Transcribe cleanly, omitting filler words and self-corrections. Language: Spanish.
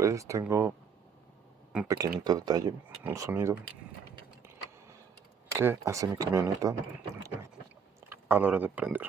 Pues tengo un pequeñito detalle, un sonido que hace mi camioneta a la hora de prender.